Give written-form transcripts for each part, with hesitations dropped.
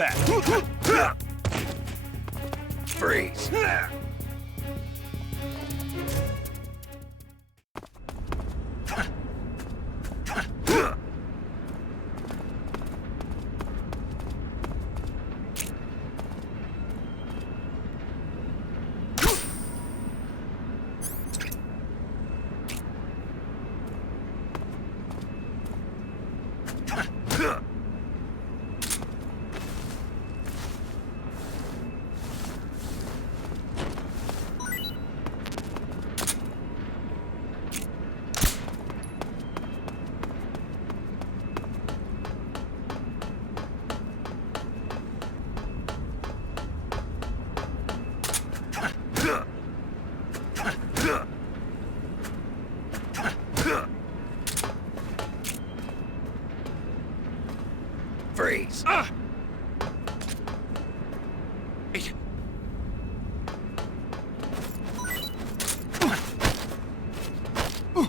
that? Freeze. Freeze.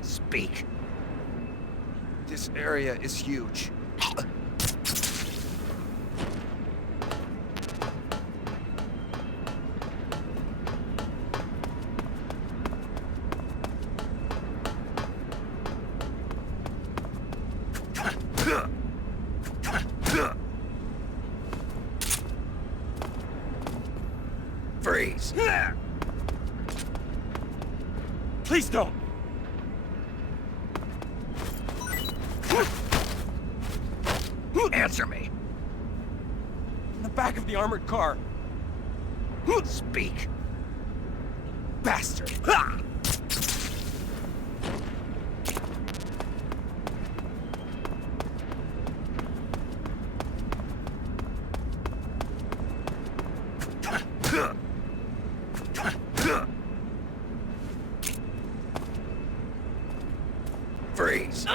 Speak. This area is huge. Freeze. Please don't. Answer me. In the back of the armored car. Speak. Bastard. Freeze.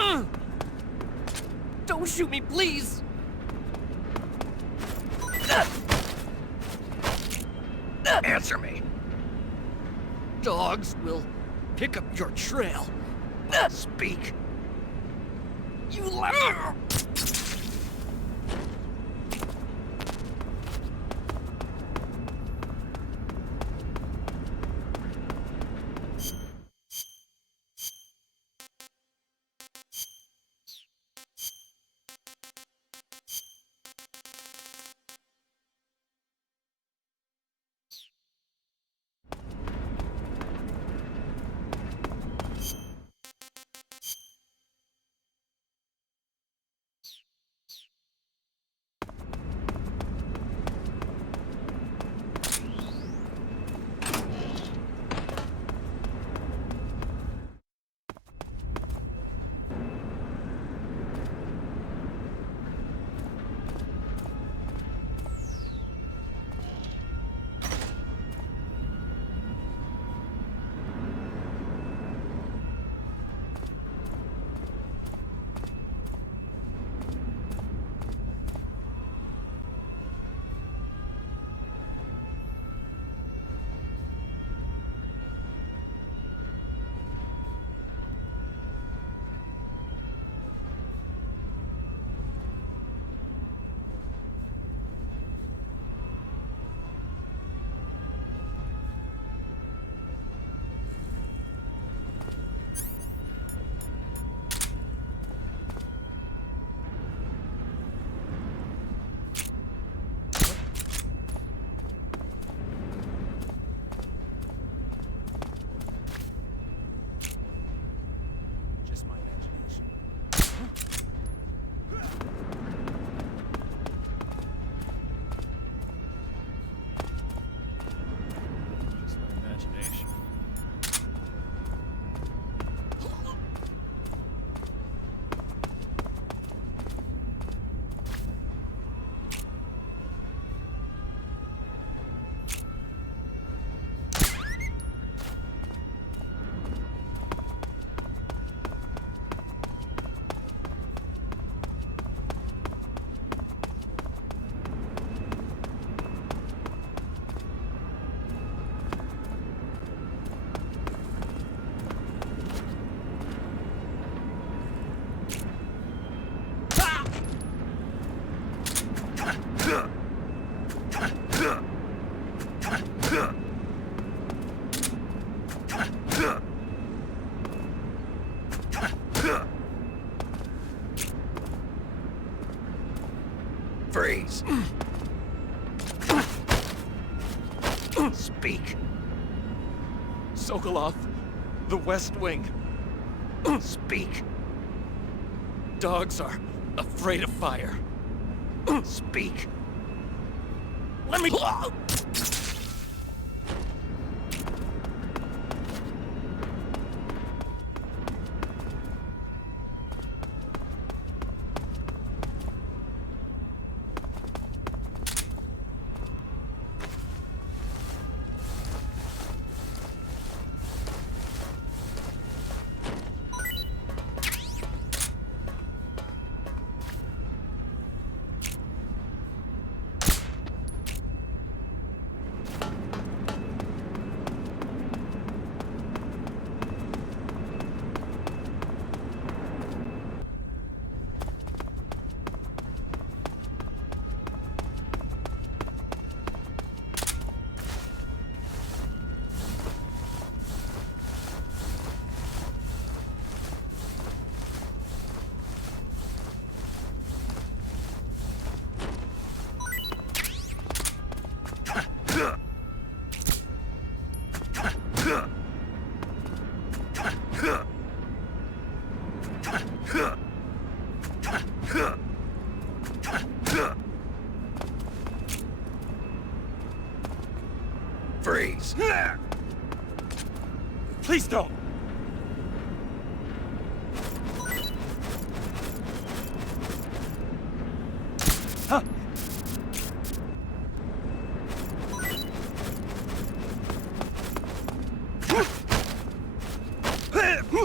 Don't shoot me, please! Answer me. Dogs will pick up your trail. Speak. You liar! Freeze. Speak. Sokolov, the West Wing. Speak. Dogs are afraid of fire. Speak. Let me... Freeze. Please don't! Huh?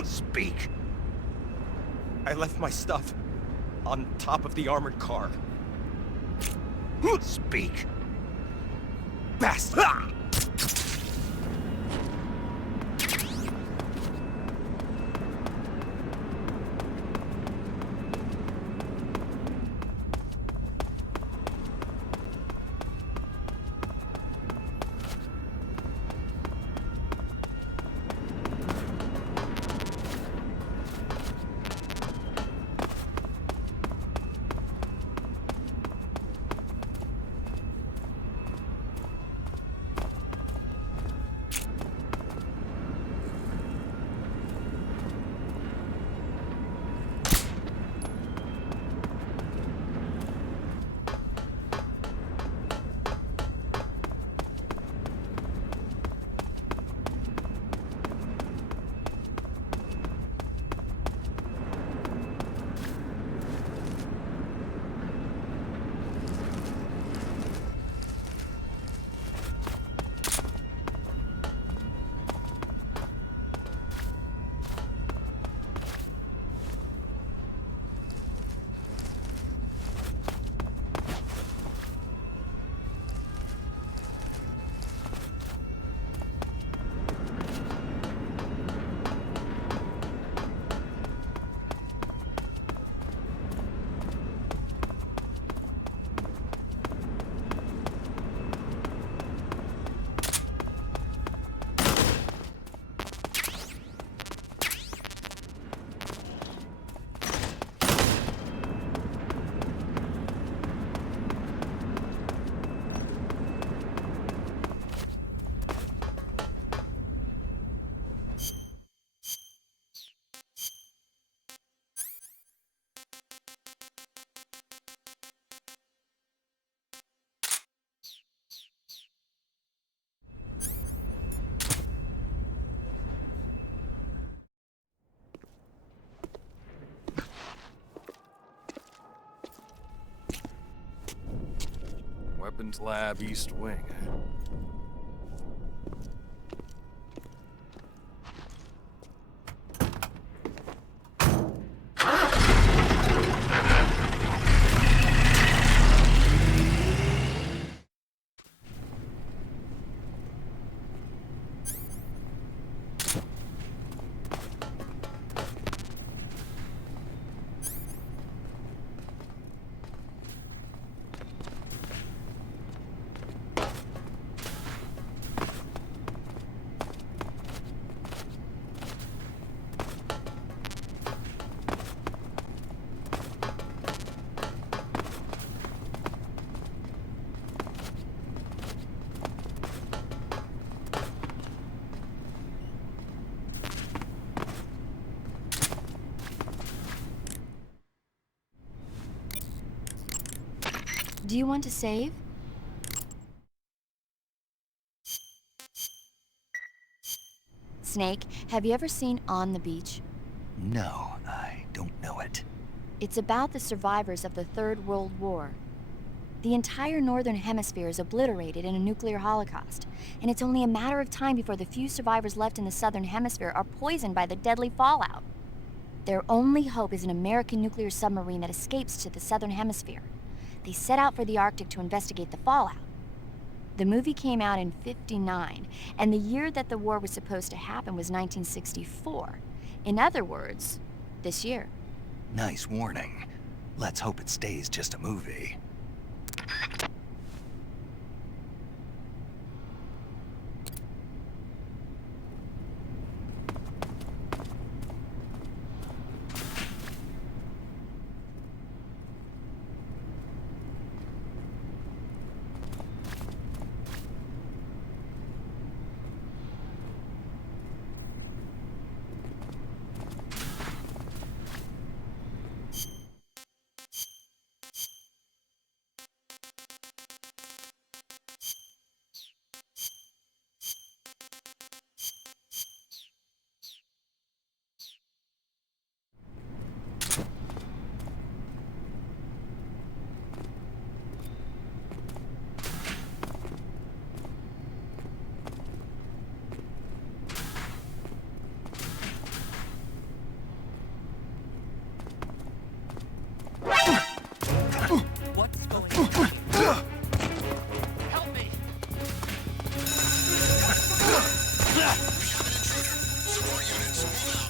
Speak. I left my stuff on top of the armored car. Speak. Bastard! Weapons Lab East Wing. Do you want to save? Snake, have you ever seen On the Beach? No, I don't know it. It's about the survivors of the Third World War. The entire northern hemisphere is obliterated in a nuclear holocaust, and it's only a matter of time before the few survivors left in the southern hemisphere are poisoned by the deadly fallout. Their only hope is an American nuclear submarine that escapes to the southern hemisphere. They set out for the Arctic to investigate the fallout. The movie came out in '59, and the year that the war was supposed to happen was 1964. In other words, this year. Nice warning. Let's hope it stays just a movie. What's going on? Help me! Support units, move out.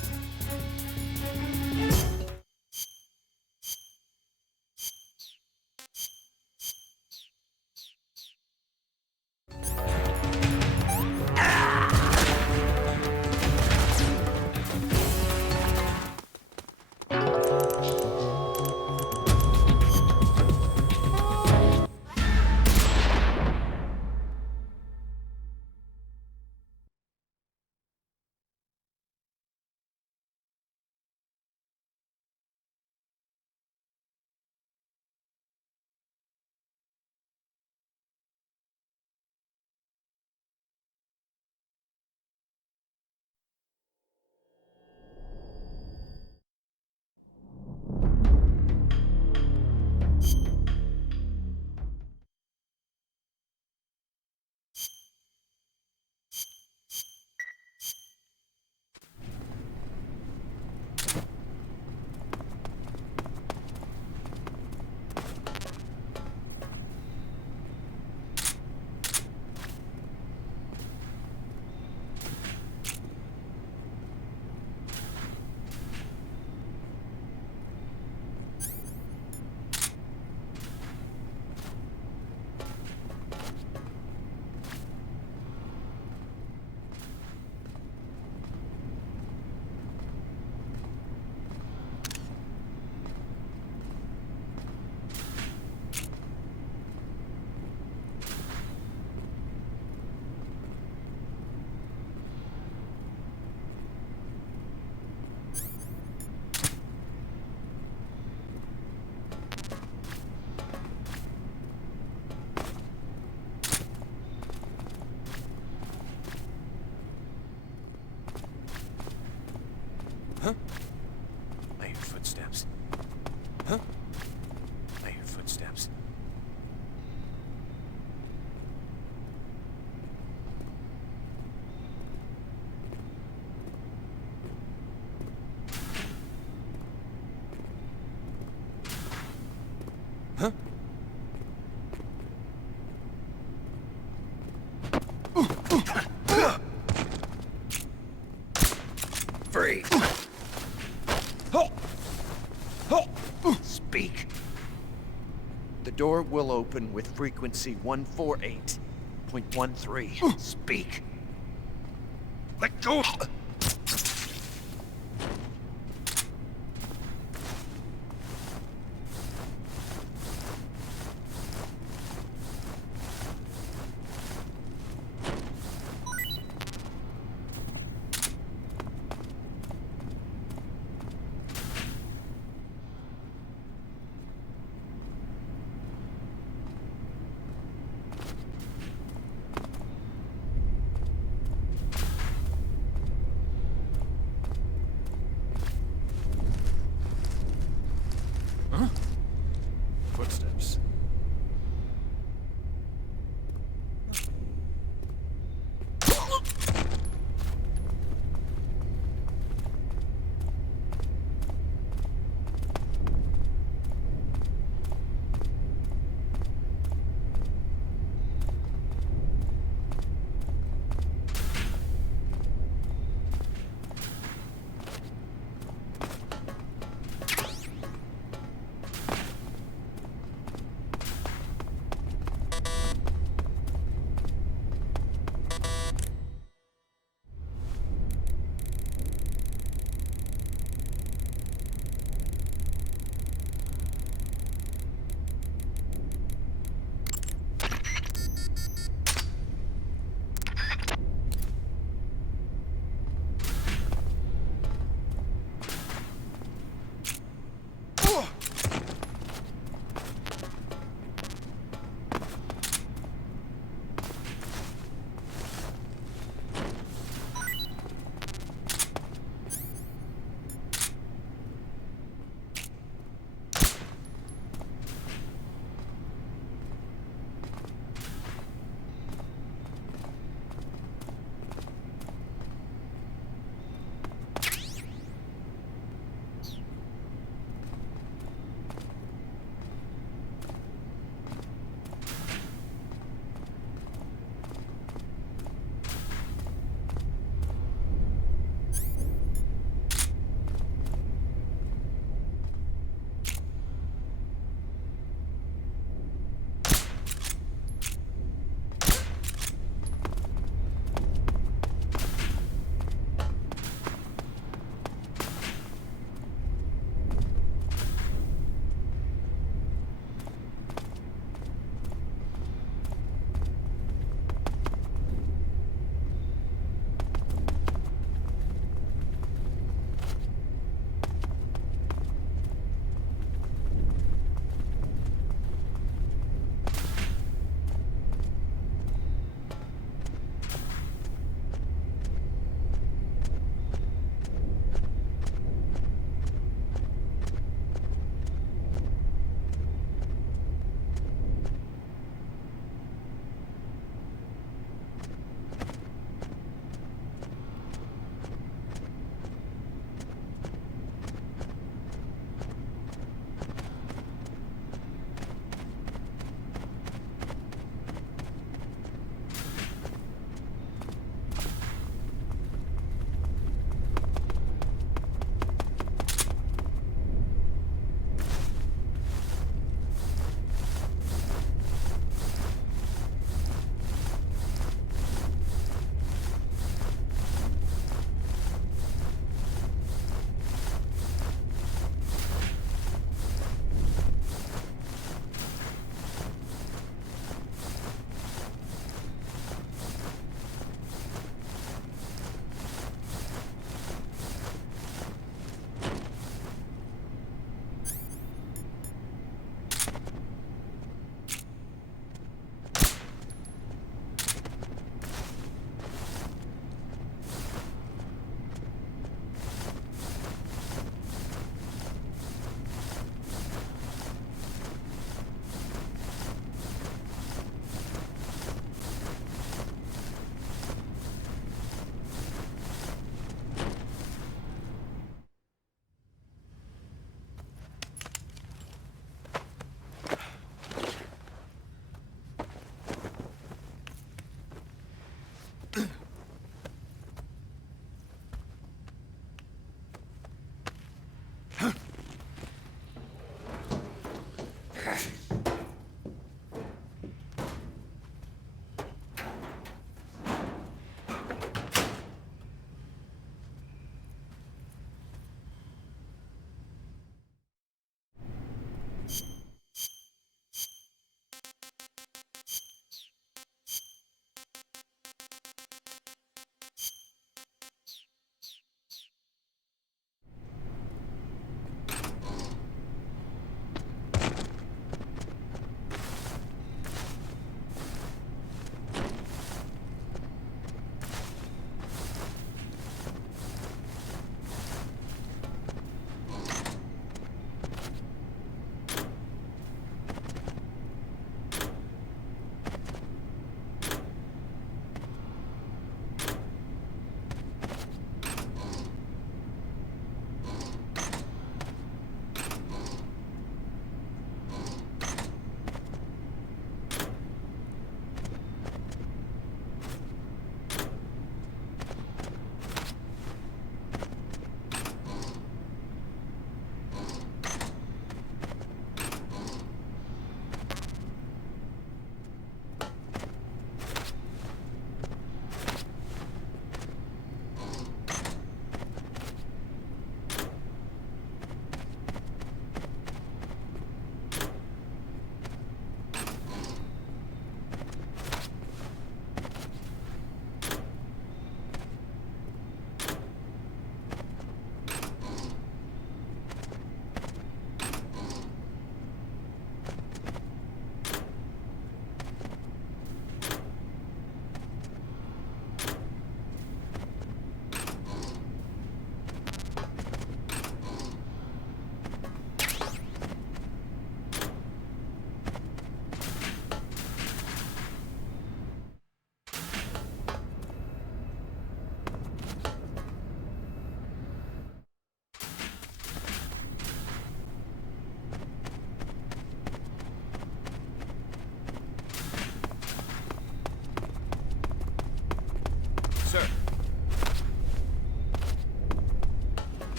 Huh? I hear footsteps. Huh? I hear footsteps. Huh? Freeze. Speak. The door will open with frequency 148.13. Speak. Let go. footsteps.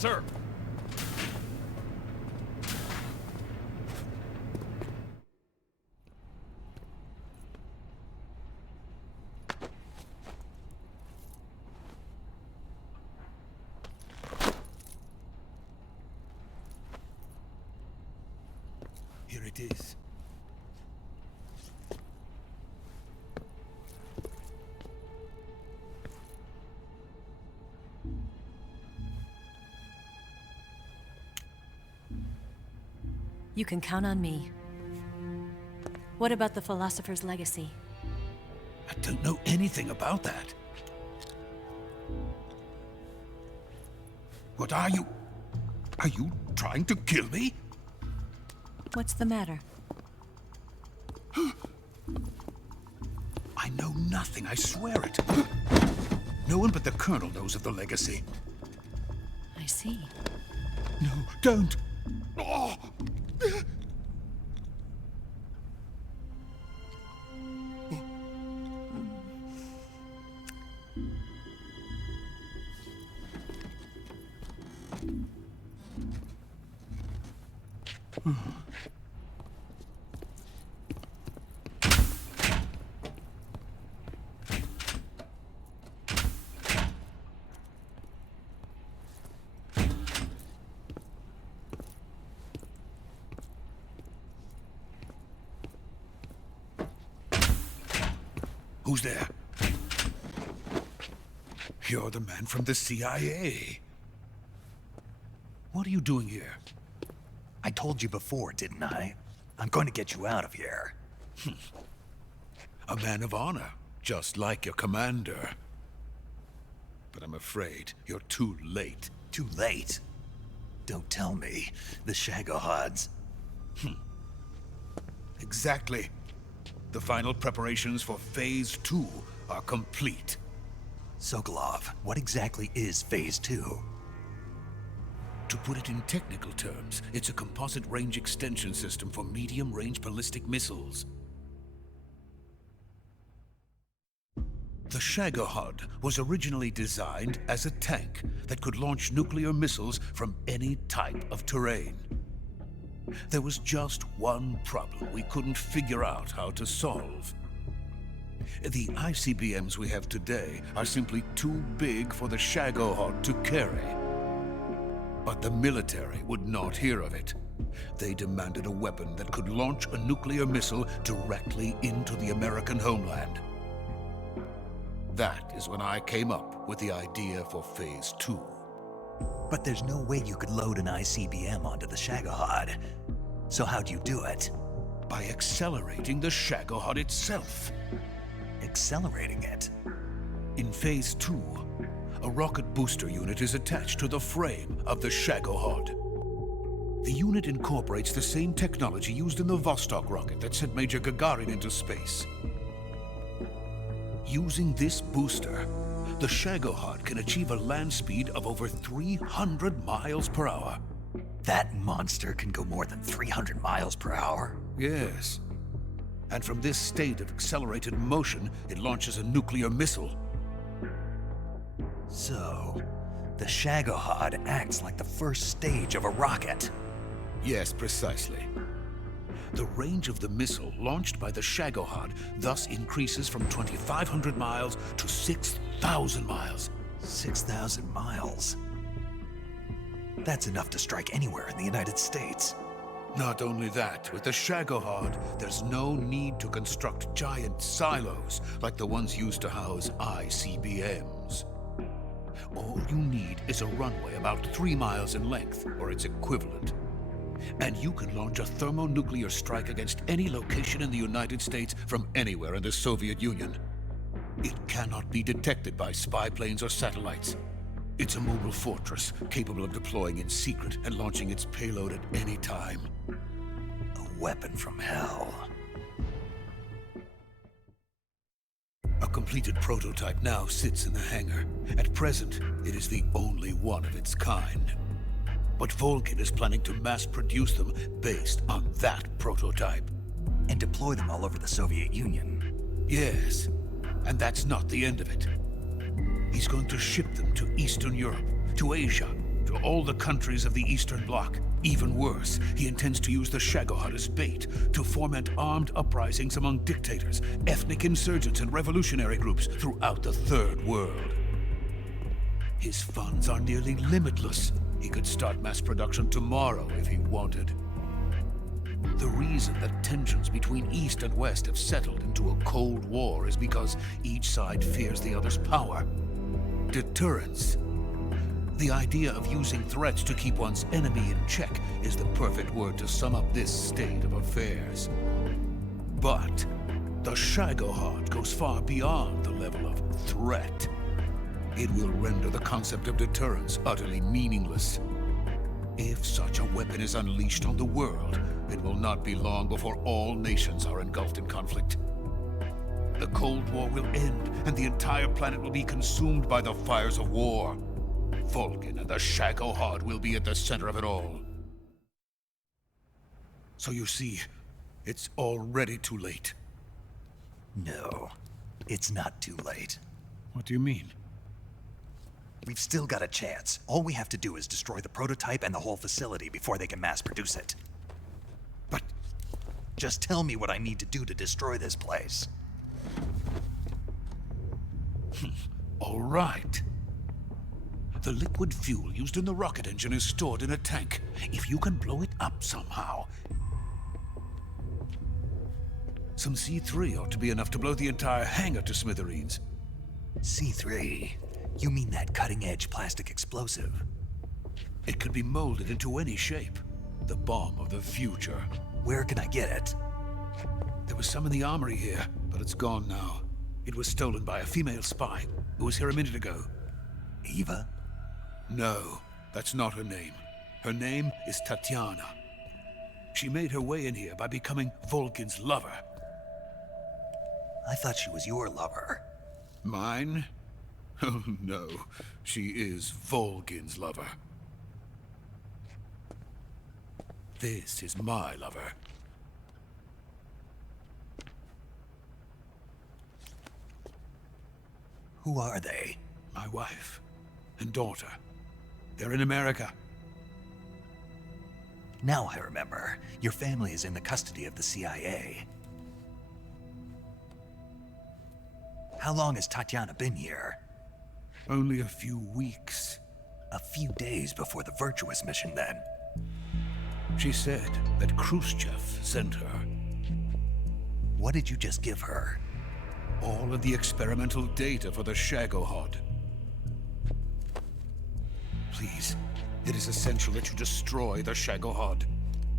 sir. Here it is. You can count on me. What about the philosopher's legacy? I don't know anything about that. What are you? Are you trying to kill me? What's the matter? I know nothing, I swear it. No one but the Colonel knows of the legacy. I see. No, don't! Oh. Who's there? You're the man from the CIA. What are you doing here? I told you before, didn't I? I'm going to get you out of here. A man of honor, just like your commander. But I'm afraid you're too late. Too late? Don't tell me. The Shagohods. Exactly. The final preparations for Phase 2 are complete. Sokolov, what exactly is Phase 2? To put it in technical terms, it's a composite range extension system for medium-range ballistic missiles. The Shagohod was originally designed as a tank that could launch nuclear missiles from any type of terrain. There was just one problem we couldn't figure out how to solve. The ICBMs we have today are simply too big for the Shagohod to carry. But the military would not hear of it. They demanded a weapon that could launch a nuclear missile directly into the American homeland. That is when I came up with the idea for Phase 2. But there's no way you could load an ICBM onto the Shagohod. So how'd you do it? By accelerating the Shagohod itself. Accelerating it? In Phase 2, a rocket booster unit is attached to the frame of the Shagohod. The unit incorporates the same technology used in the Vostok rocket that sent Major Gagarin into space. Using this booster, the Shagohod can achieve a land speed of over 300 miles per hour. That monster can go more than 300 miles per hour? Yes. And from this state of accelerated motion, it launches a nuclear missile. So, the Shagohod acts like the first stage of a rocket. Yes, precisely. The range of the missile launched by the Shagohod thus increases from 2,500 miles to 6,000 miles. 6,000 miles? That's enough to strike anywhere in the United States. Not only that, with the Shagohod, there's no need to construct giant silos like the ones used to house ICBMs. All you need is a runway about 3 miles in length, or its equivalent. And you can launch a thermonuclear strike against any location in the United States from anywhere in the Soviet Union. It cannot be detected by spy planes or satellites. It's a mobile fortress, capable of deploying in secret and launching its payload at any time. A weapon from hell. A completed prototype now sits in the hangar. At present, it is the only one of its kind. But Volkin is planning to mass-produce them based on that prototype. And deploy them all over the Soviet Union. Yes, and that's not the end of it. He's going to ship them to Eastern Europe, to Asia, to all the countries of the Eastern Bloc. Even worse, he intends to use the Shagohod as bait to foment armed uprisings among dictators, ethnic insurgents, and revolutionary groups throughout the Third World. His funds are nearly limitless. He could start mass production tomorrow if he wanted. The reason that tensions between East and West have settled into a Cold War is because each side fears the other's power. Deterrence. The idea of using threats to keep one's enemy in check is the perfect word to sum up this state of affairs. But the Shagohod goes far beyond the level of threat. It will render the concept of deterrence utterly meaningless. If such a weapon is unleashed on the world, it will not be long before all nations are engulfed in conflict. The Cold War will end, and the entire planet will be consumed by the fires of war. Vulcan and the Shagohod will be at the center of it all. So you see, it's already too late. No, it's not too late. What do you mean? We've still got a chance. All we have to do is destroy the prototype and the whole facility before they can mass produce it. But just tell me what I need to do to destroy this place. all right. The liquid fuel used in the rocket engine is stored in a tank. If you can blow it up somehow... Some C3 ought to be enough to blow the entire hangar to smithereens. C3? You mean that cutting-edge plastic explosive? It could be molded into any shape. The bomb of the future. Where can I get it? There was some in the armory here, but it's gone now. It was stolen by a female spy who was here a minute ago. Eva? No, that's not her name. Her name is Tatiana. She made her way in here by becoming Vulcan's lover. I thought she was your lover. Mine? Oh no, she is Vulcan's lover. This is my lover. Who are they? My wife and daughter. They're in America. Now I remember. Your family is in the custody of the CIA. How long has Tatiana been here? Only a few weeks. A few days before the Virtuous mission, then. She said that Khrushchev sent her. What did you just give her? All of the experimental data for the Shagohod. Please, it is essential that you destroy the Shagohod.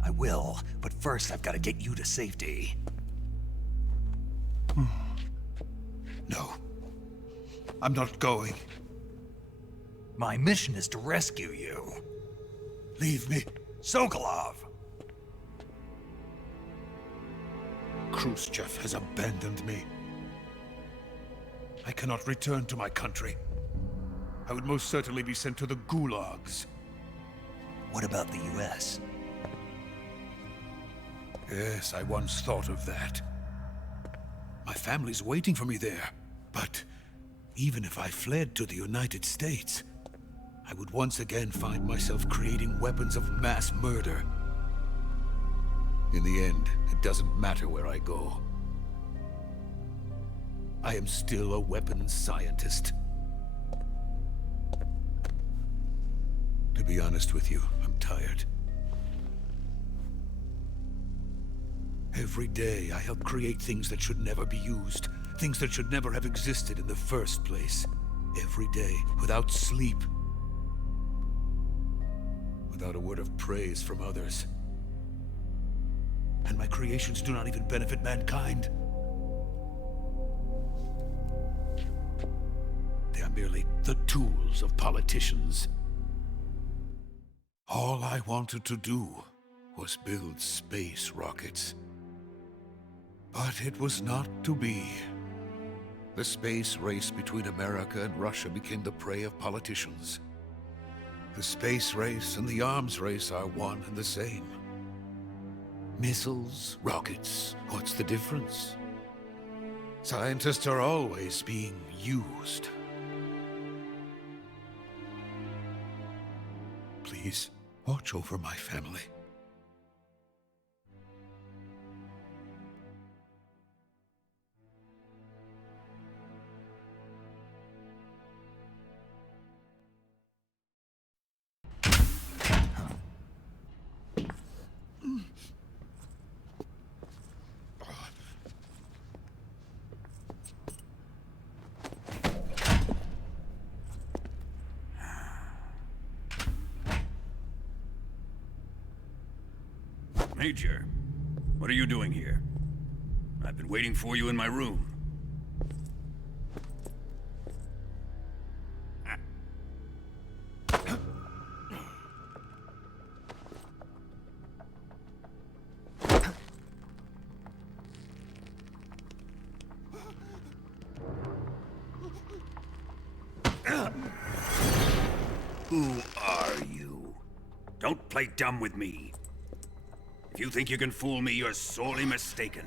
I will, but first I've got to get you to safety. No. I'm not going. My mission is to rescue you. Leave me. Sokolov! Khrushchev has abandoned me. I cannot return to my country. I would most certainly be sent to the gulags. What about the U.S.? Yes, I once thought of that. My family's waiting for me there. But even if I fled to the United States, I would once again find myself creating weapons of mass murder. In the end, it doesn't matter where I go. I am still a weapons scientist. To be honest with you, I'm tired. Every day I help create things that should never be used, things that should never have existed in the first place. Every day, without sleep. Without a word of praise from others. And my creations do not even benefit mankind. They are merely the tools of politicians. All I wanted to do was build space rockets. But it was not to be. The space race between America and Russia became the prey of politicians. The space race and the arms race are one and the same. Missiles, rockets, what's the difference? Scientists are always being used. Please, watch over my family. Major, what are you doing here? I've been waiting for you in my room. Who are you? Don't play dumb with me. If you think you can fool me, you're sorely mistaken.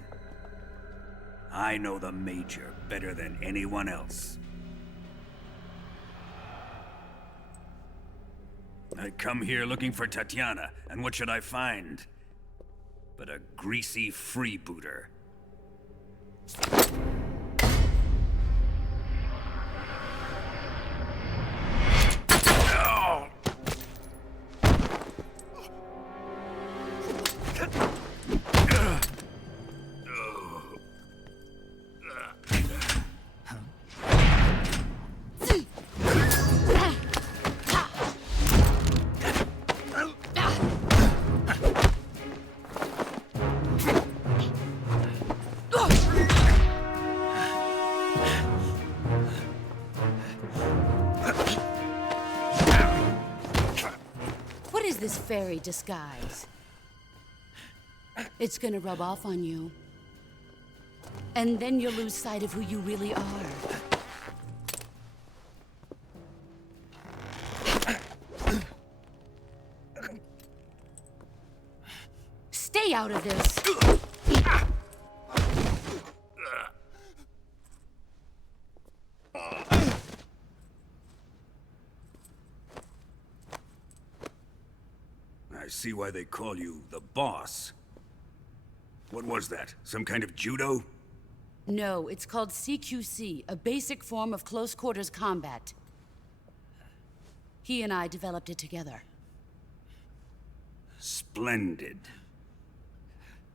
I know the Major better than anyone else. I come here looking for Tatiana, and what should I find? But a greasy freebooter. This fairy disguise. It's gonna rub off on you. And then you'll lose sight of who you really are. Stay out of this! I see why they call you the boss. What was that? Some kind of judo? No, it's called CQC, a basic form of close quarters combat. He and I developed it together. Splendid.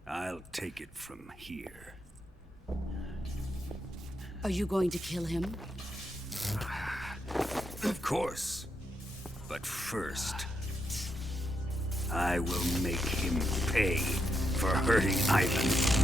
I'll take it from here. Are you going to kill him? Of course. But first, I will make him pay for hurting Ivan.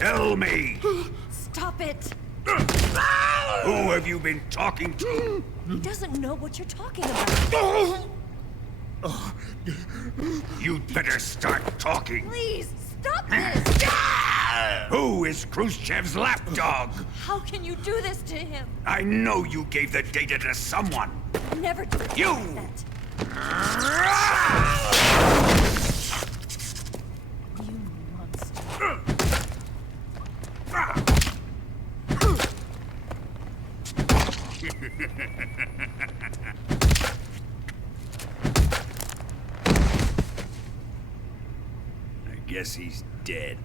Tell me! Stop it! Who have you been talking to? He doesn't know what you're talking about. You'd better start talking. Please, stop this! Who is Khrushchev's lapdog? How can you do this to him? I know you gave the data to someone. Never do You! that. You monster. I guess he's dead.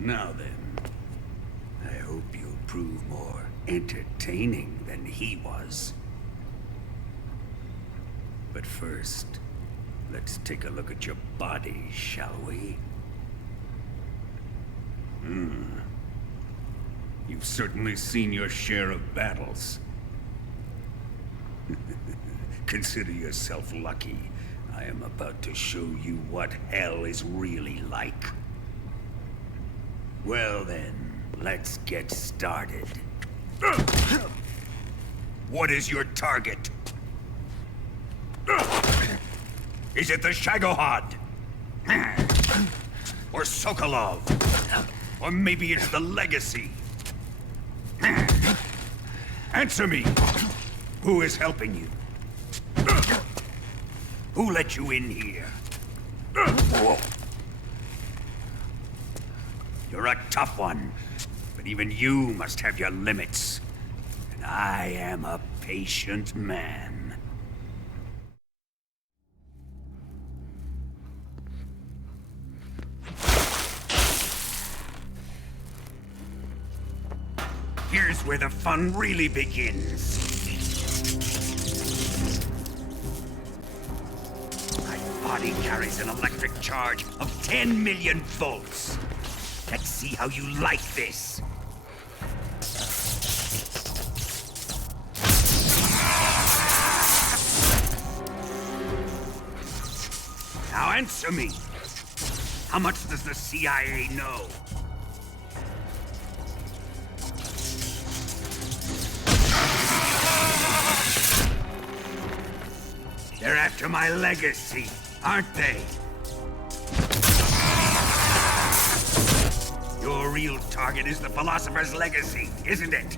Now then, I hope you'll prove more entertaining than he was. But first, let's take a look at your body, shall we? You've certainly seen your share of battles. Consider yourself lucky. I am about to show you what hell is really like. Well then, let's get started. What is your target? Is it the Shagohod? Or Sokolov? Or maybe it's the Legacy? Answer me! Who is helping you? Who let you in here? You're a tough one, but even you must have your limits. And I am a patient man. Here's where the fun really begins. My body carries an electric charge of 10 million volts. Let's see how you like this. Now answer me. How much does the CIA know? They're after my legacy, aren't they? Your real target is the philosopher's legacy, isn't it?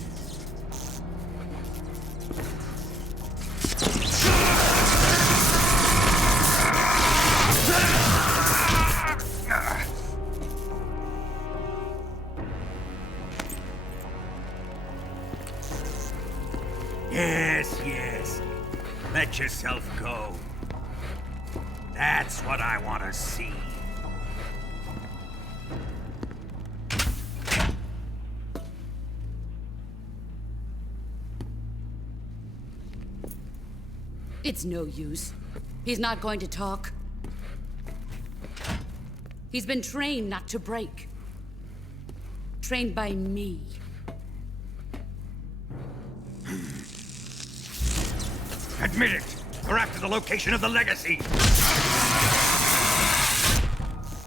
Yes. Let yourself go. That's what I want to see. It's no use. He's not going to talk. He's been trained not to break. Trained by me. Admit it! We're after the location of the legacy!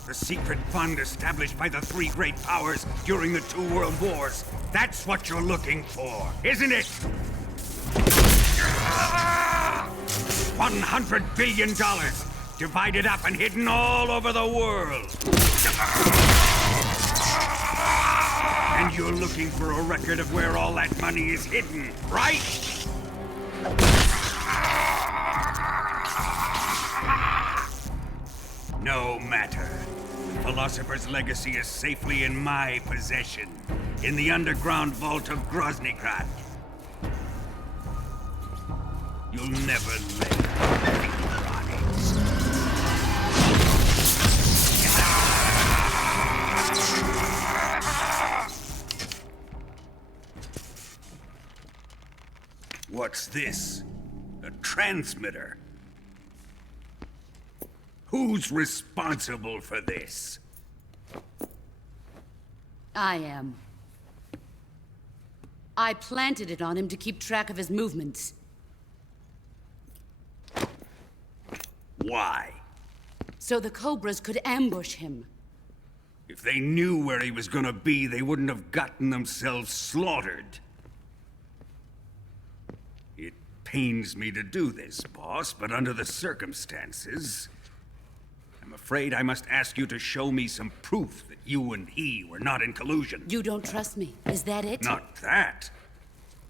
The secret fund established by the three great powers during the 2 world wars. That's what you're looking for, isn't it? $100 billion, divided up and hidden all over the world. And you're looking for a record of where all that money is hidden, right? No matter. The Philosopher's Legacy is safely in my possession, in the underground vault of Groznygrad. You'll never lay finger on it. What's this? A transmitter? Who's responsible for this? I am. I planted it on him to keep track of his movements. Why? So the Cobras could ambush him. If they knew where he was gonna be, they wouldn't have gotten themselves slaughtered. It pains me to do this, boss, but under the circumstances, I'm afraid I must ask you to show me some proof that you and he were not in collusion. You don't trust me, is that it? Not that,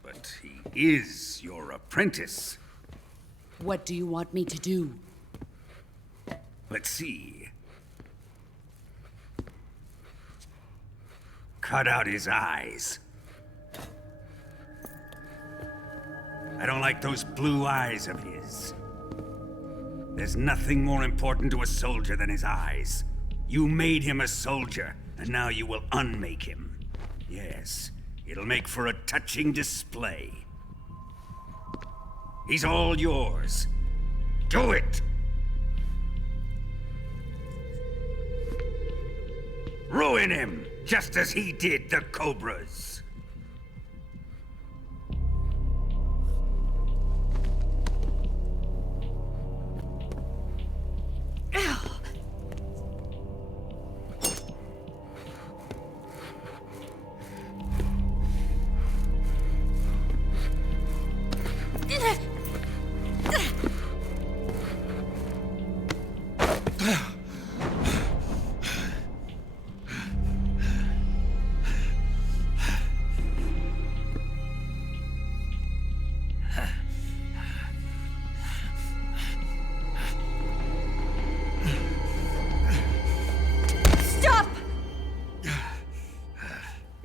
but he is your apprentice. What do you want me to do? Let's see. Cut out his eyes. I don't like those blue eyes of his. There's nothing more important to a soldier than his eyes. You made him a soldier, and now you will unmake him. Yes, it'll make for a touching display. He's all yours. Do it! Ruin him, just as he did the Cobras.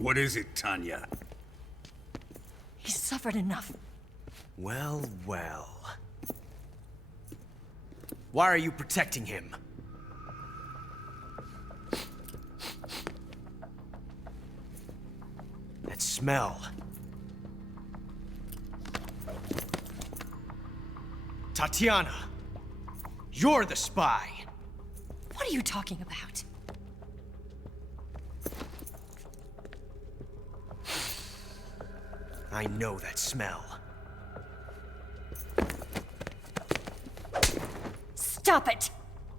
What is it, Tanya? He's suffered enough. Well, well. Why are you protecting him? That smell. Tatiana, you're the spy. What are you talking about? I know that smell. Stop it!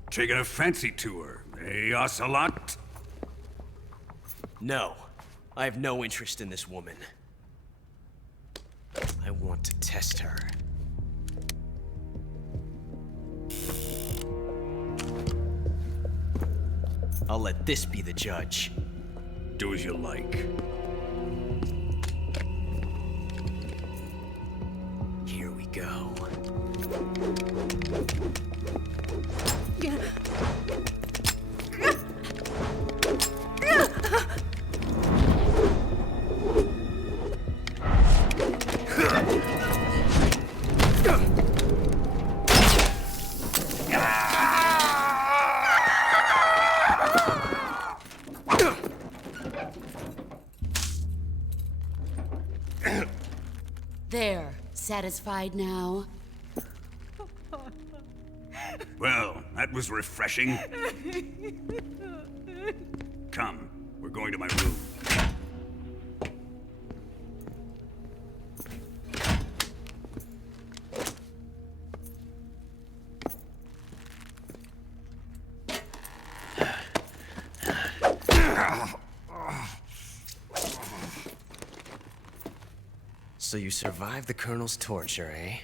Taking a fancy to her, eh, Ocelot? No, I have no interest in this woman. I want to test her. I'll let this be the judge. Do as you like. Here we go. There, satisfied now? Well, that was refreshing. Come, we're going to my room. So you survived the Colonel's torture, eh?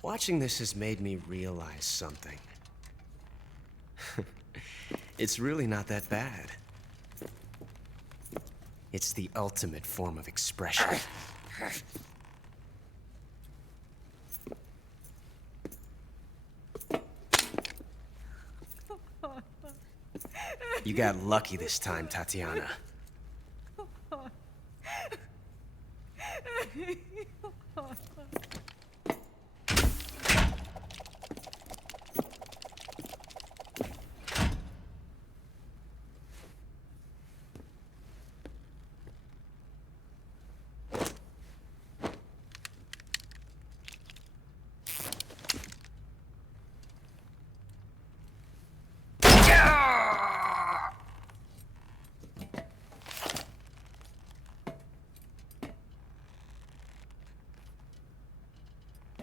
Watching this has made me realize something. It's really not that bad. It's the ultimate form of expression. You got lucky this time, Tatiana.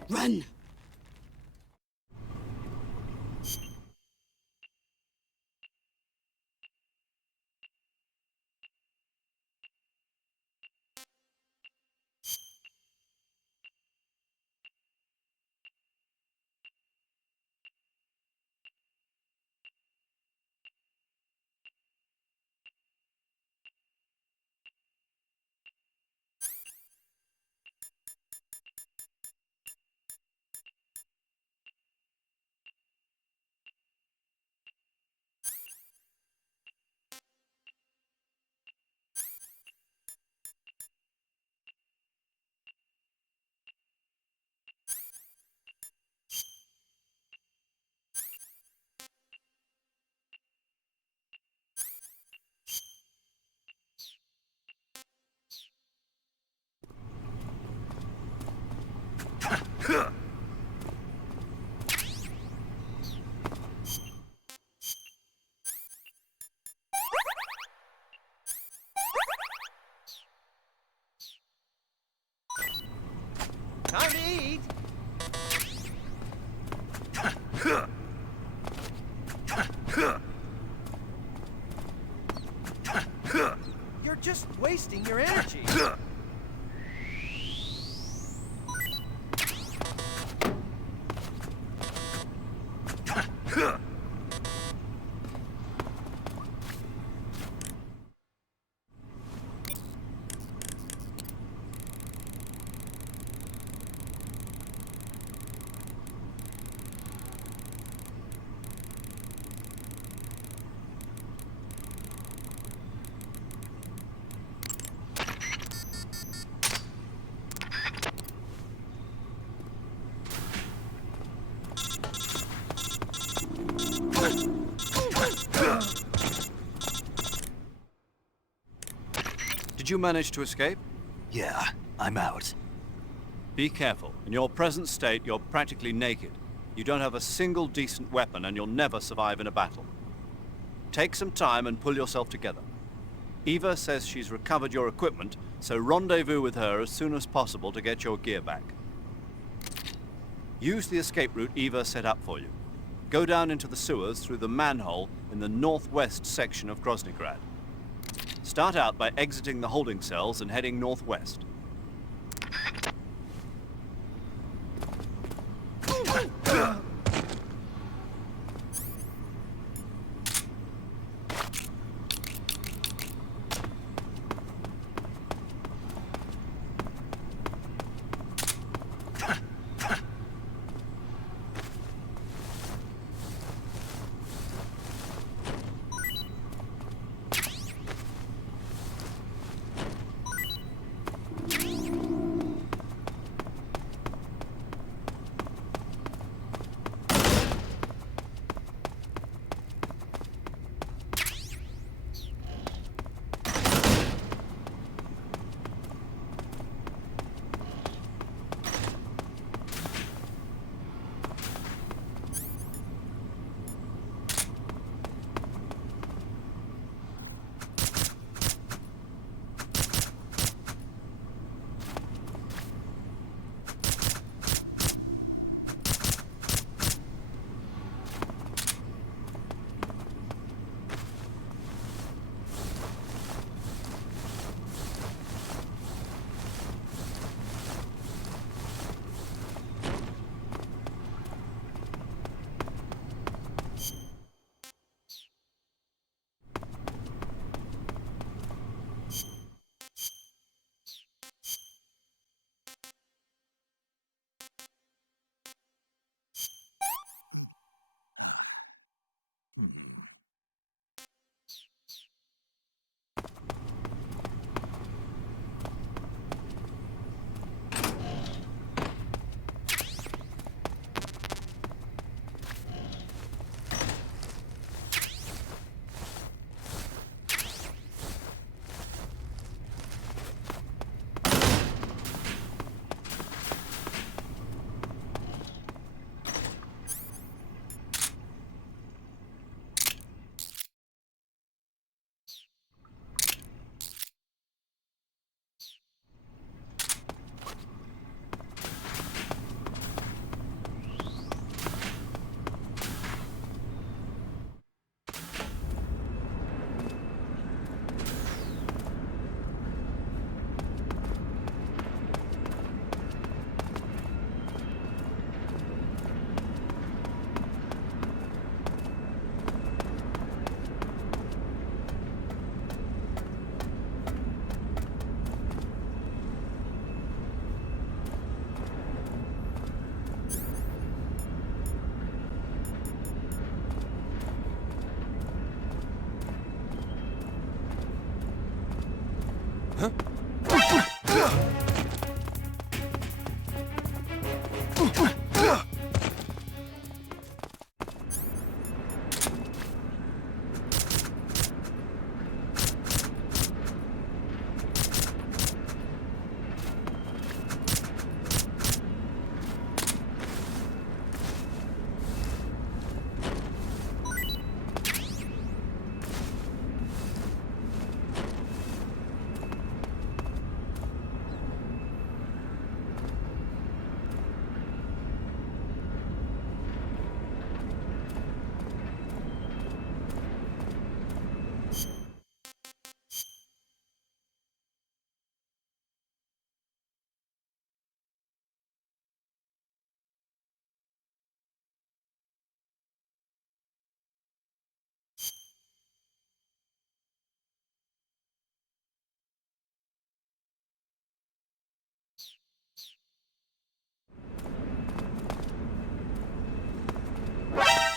Run! Time to eat! You're just wasting your energy. Did you manage to escape? Yeah, I'm out. Be careful. In your present state, you're practically naked. You don't have a single decent weapon, and you'll never survive in a battle. Take some time and pull yourself together. Eva says she's recovered your equipment, so rendezvous with her as soon as possible to get your gear back. Use the escape route Eva set up for you. Go down into the sewers through the manhole in the northwest section of Groznygrad. Start out by exiting the holding cells and heading northwest.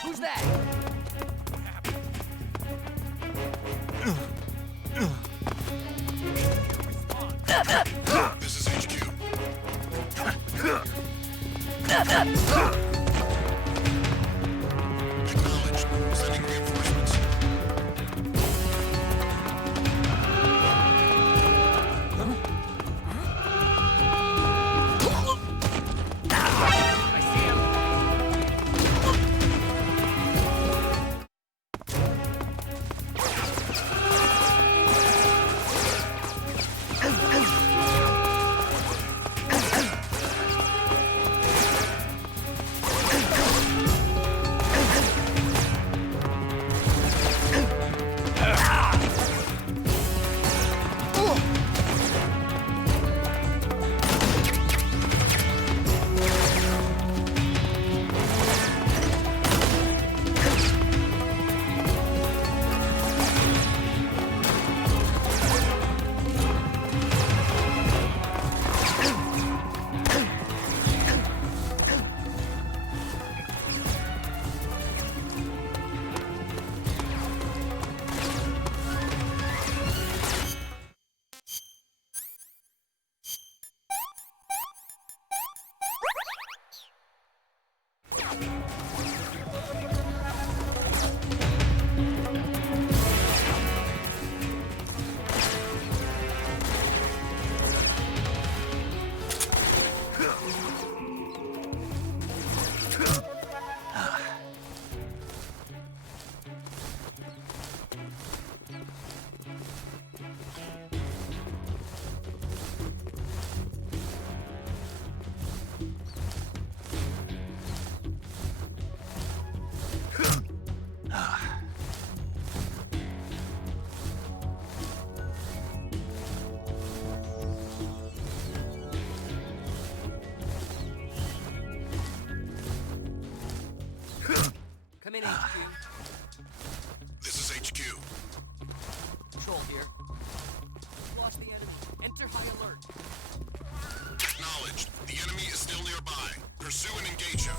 Who's that? This is HQ. Acknowledged. Sending reinforcements. I see him. Come in, HQ. This is HQ. Control here. Lost the enemy. Enter high alert. Acknowledged. The enemy is still nearby. Pursue and engage him.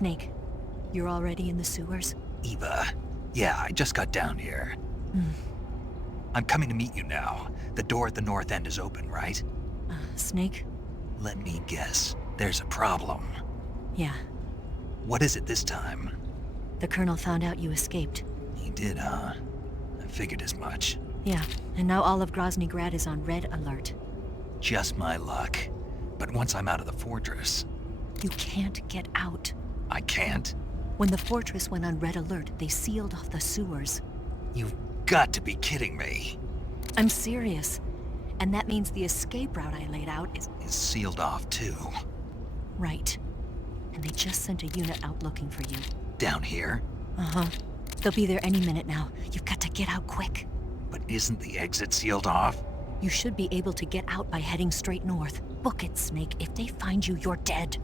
Snake, you're already in the sewers? Eva, yeah, I just got down here. I'm coming to meet you now. The door at the north end is open, right? Snake? Let me guess. There's a problem. Yeah. What is it this time? The Colonel found out you escaped. He did, huh? I figured as much. Yeah, and now all of Grozny Grad is on red alert. Just my luck. But once I'm out of the fortress... You can't get out. I can't? When the fortress went on red alert, they sealed off the sewers. You've got to be kidding me. I'm serious. And that means the escape route I laid out is sealed off too. Right. And they just sent a unit out looking for you. Down here? Uh-huh. They'll be there any minute now. You've got to get out quick. But isn't the exit sealed off? You should be able to get out by heading straight north. Book it, Snake. If they find you, you're dead.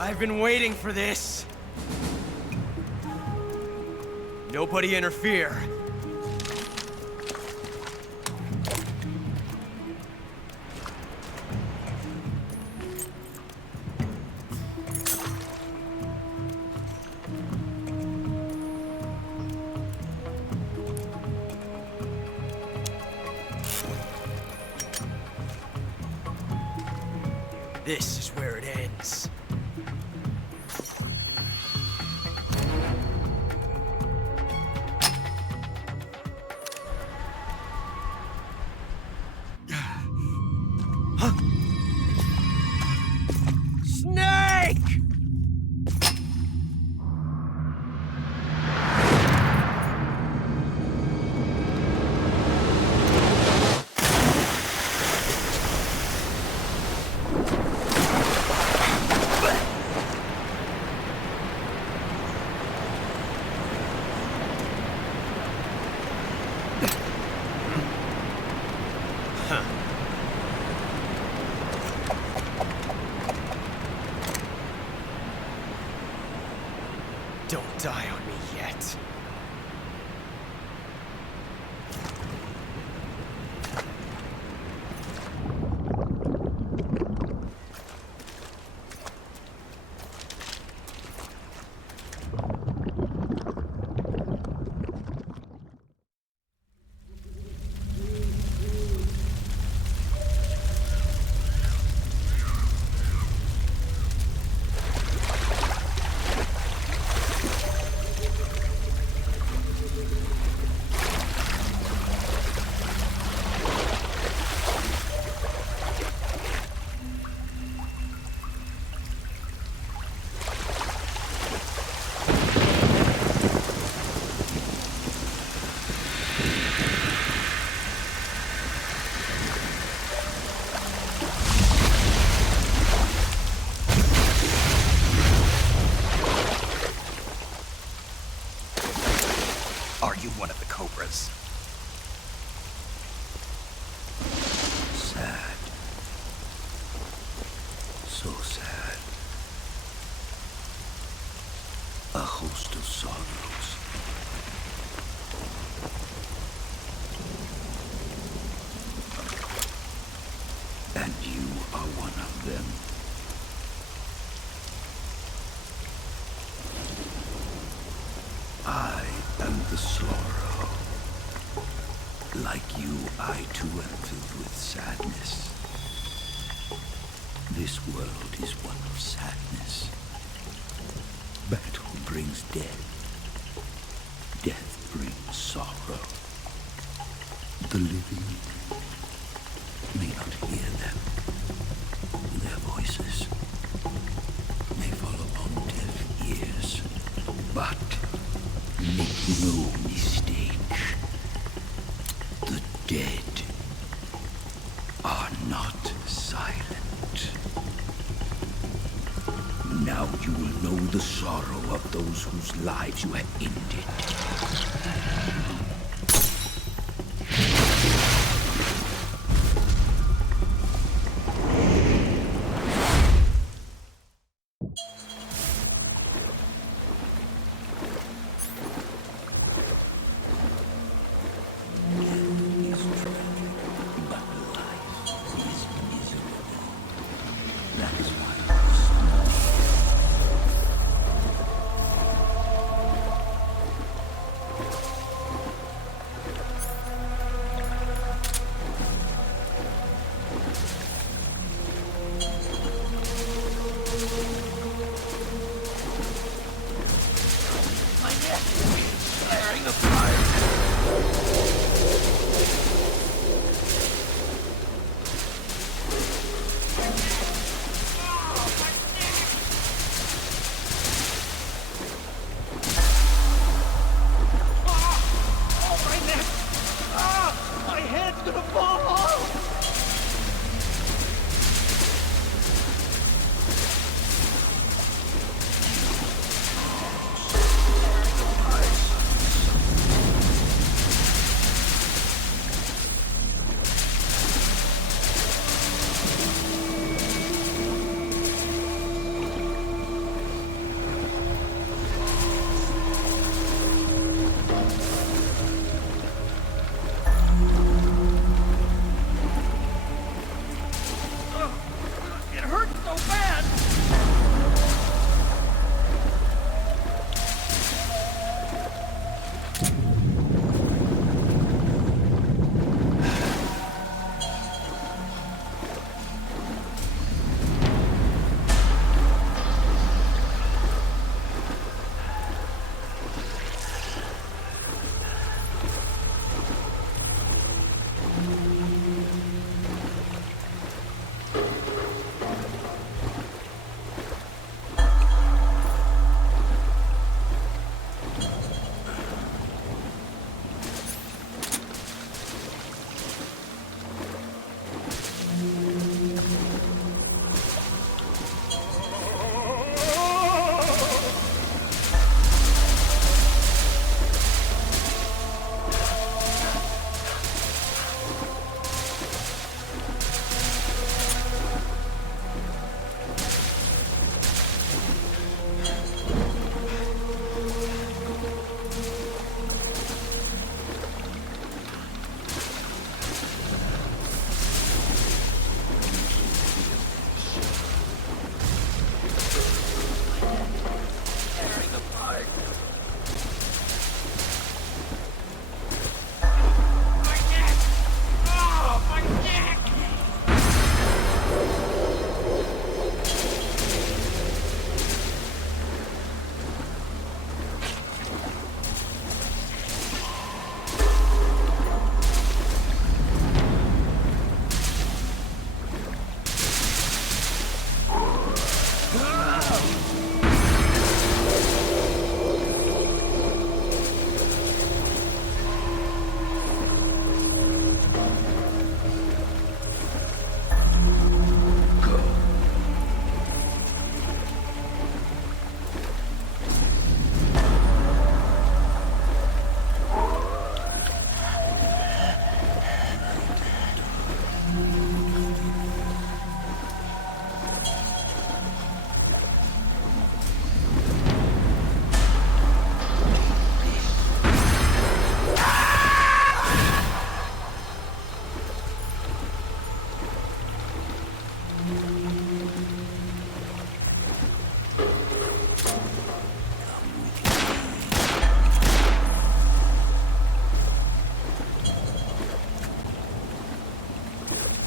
I've been waiting for this. Nobody interfere. This is where it ends. Snake! Don't die on me yet. Are you one of the Cobras? Sad. So sad. A host of sorrows. And you are one of them. I am the sorrow. Like you, I too am filled with sadness. This world is one of sadness. Battle brings death. Death brings sorrow. The living may not hear them. Their voices may fall upon deaf ears. But make no mistake, the dead are not silent. Now you will know the sorrow of those whose lives you have ended.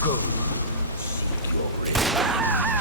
Go. Seek your revenge.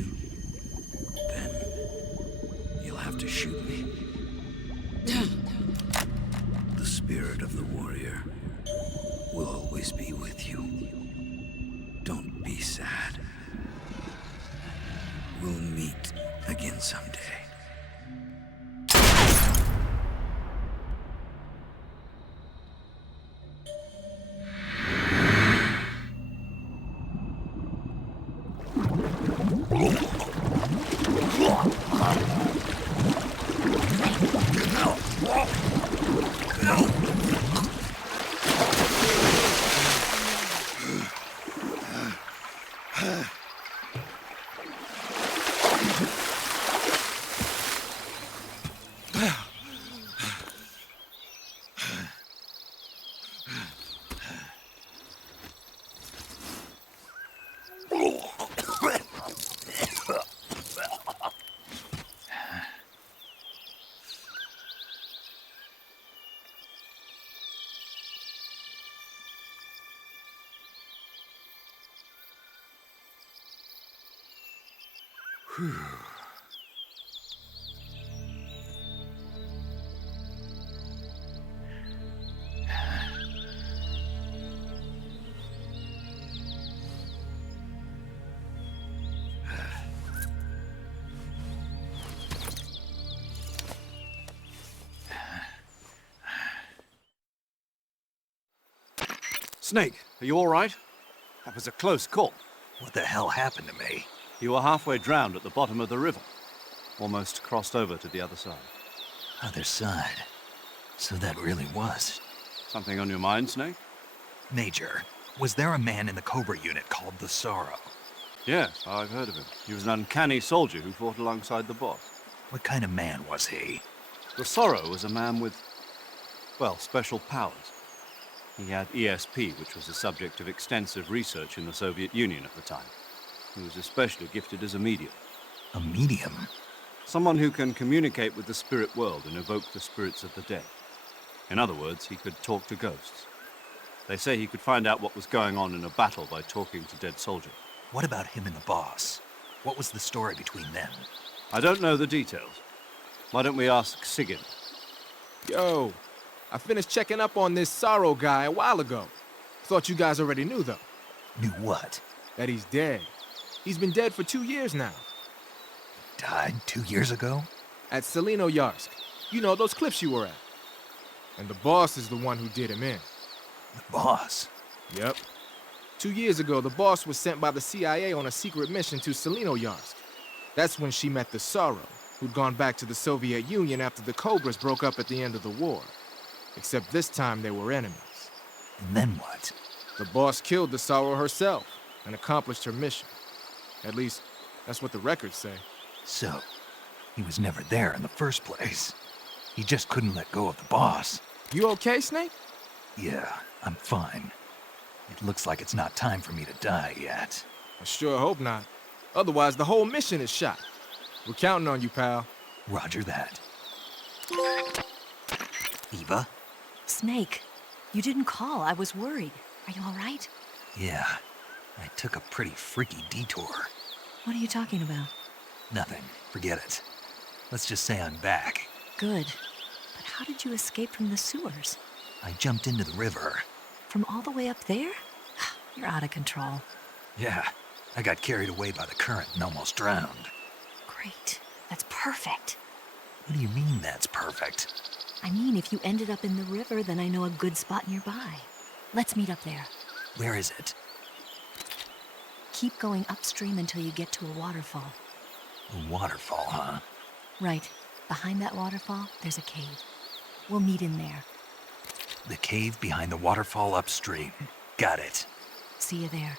you, then you'll have to shoot me. The spirit of the warrior will always be with you. Don't be sad. We'll meet again someday. Snake, are you all right? That was a close call. What the hell happened to me? You were halfway drowned at the bottom of the river. Almost crossed over to the other side. Other side? So that really was. Something on your mind, Snake? Major, was there a man in the Cobra unit called the Sorrow? Yes, I've heard of him. He was an uncanny soldier who fought alongside the boss. What kind of man was he? The Sorrow was a man with, well, special powers. He had ESP, which was the subject of extensive research in the Soviet Union at the time. He was especially gifted as a medium. A medium? Someone who can communicate with the spirit world and evoke the spirits of the dead. In other words, he could talk to ghosts. They say he could find out what was going on in a battle by talking to dead soldiers. What about him and the boss? What was the story between them? I don't know the details. Why don't we ask Sigyn? Yo, I finished checking up on this Sorrow guy a while ago. Thought you guys already knew, though. Knew what? That he's dead. He's been dead for 2 years now. Died 2 years ago? At Selino-Yarsk. You know, those cliffs you were at. And the boss is the one who did him in. The boss? Yep. 2 years ago, the boss was sent by the CIA on a secret mission to Selino-Yarsk. That's when she met the Sorrow, who'd gone back to the Soviet Union after the Cobras broke up at the end of the war. Except this time they were enemies. And then what? The boss killed the Sorrow herself and accomplished her mission. At least, that's what the records say. So, he was never there in the first place. He just couldn't let go of the boss. You okay, Snake? Yeah, I'm fine. It looks like it's not time for me to die yet. I sure hope not. Otherwise, the whole mission is shot. We're counting on you, pal. Roger that. Eva? Snake, you didn't call. I was worried. Are you all right? Yeah, I took a pretty freaky detour. What are you talking about? Nothing. Forget it. Let's just say I'm back. Good. But how did you escape from the sewers? I jumped into the river. From all the way up there? You're out of control. Yeah, I got carried away by the current and almost drowned. Great. That's perfect. What do you mean that's perfect? I mean, if you ended up in the river, then I know a good spot nearby. Let's meet up there. Where is it? Keep going upstream until you get to a waterfall. A waterfall, huh? Right. Behind that waterfall, there's a cave. We'll meet in there. The cave behind the waterfall upstream. Got it. See you there.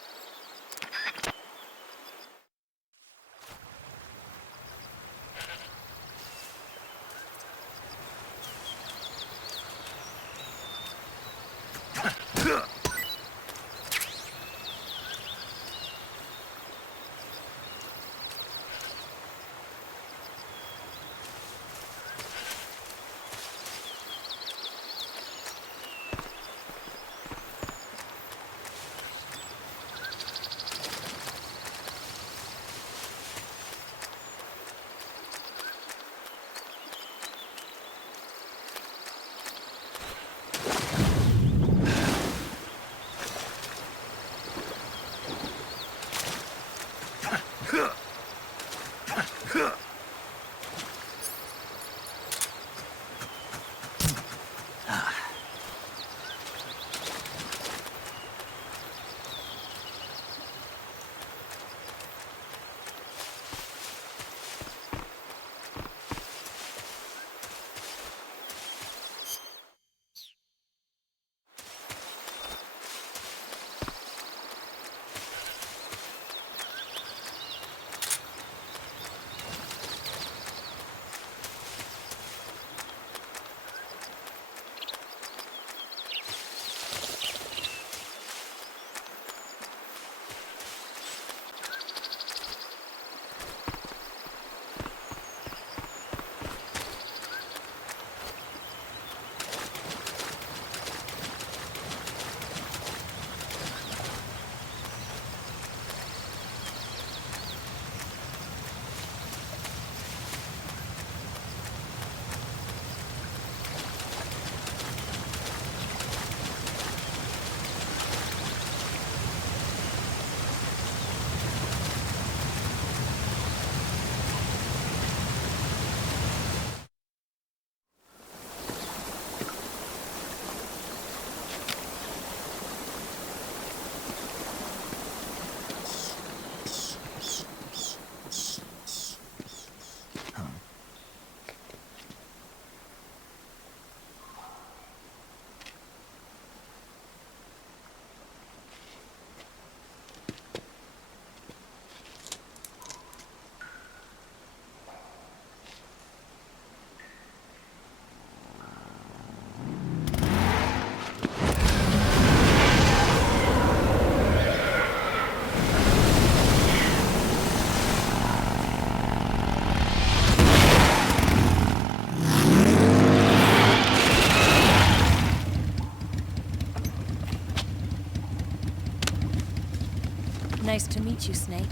Nice to meet you, Snake.